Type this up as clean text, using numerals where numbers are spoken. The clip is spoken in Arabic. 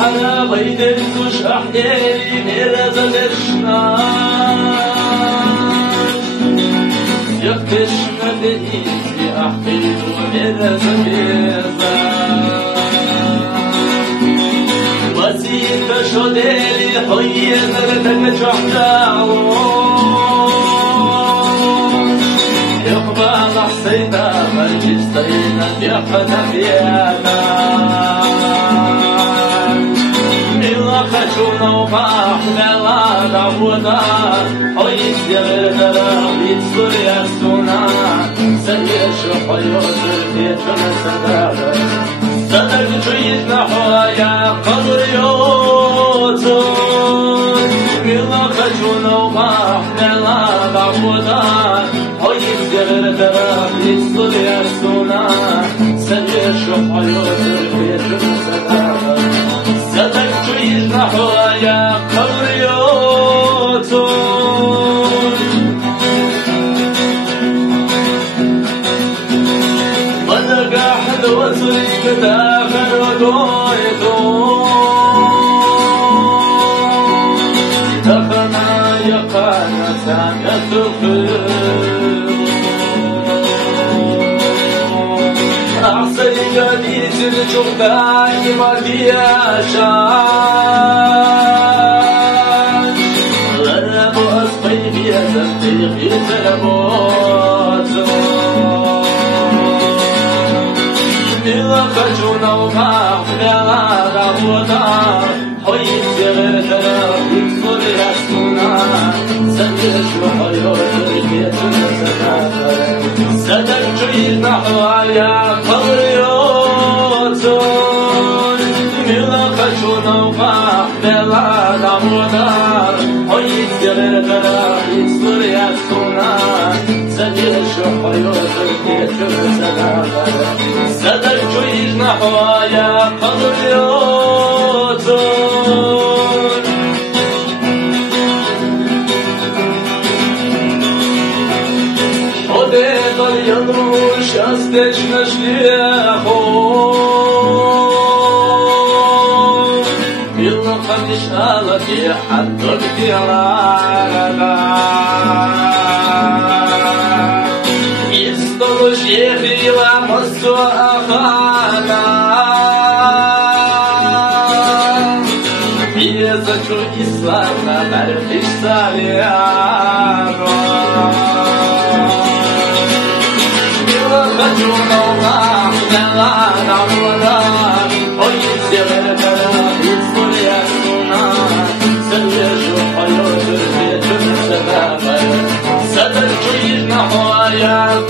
حنا بيدرسوش أحياني ميرزا درشناش يكتشنا بإيدي أحيد وميرزا ميرزا وزيد شدالي حيين ردك جحداوش يقبل حسينا مجلسينا يقنا فينا خشونا وفاحنا لا دعونا حيث يغدر يتصل يسونا سيش حيوصل بيتنا سدر سدر جيدنا حوايا قدر يوتون بلا خشونا وفاحنا لا دعونا حيث يغدر يتصل يسونا سيش حيوصل بيتنا سدر سدر جيدنا حوايا قدر يوتون بدك أحد وصلك داخل ودويتون دخلنا يقانا سامية الخير أحسن جديد الجهدان ما فيها شان غرب أصبي فيها تنطيق يتلبوتون إلا خجونا وفاقنا دعونا حيث يغدر يكسر يسونا سنجش وحيوت ركيتنا سنافر سدر جيدنا حوايا قبر يوتون إلا خجونا وفاقنا دعونا حيث يغدر يكسر يسونا سنجش وحيوت ركيتنا سنافر سدر جيدنا حوايا قبر يوتون Odedal januš, a stečna šlijahom Bilo khamish ala fi hadduk dirana Istolu shekhi wa masu akhana Biyezaču islamna barfish saliyano خجونا وفاحنا لا دعونا حيث يغدر يتصل يسونا سيش وحيوت البيت سدافر سدر جيدنا حوايا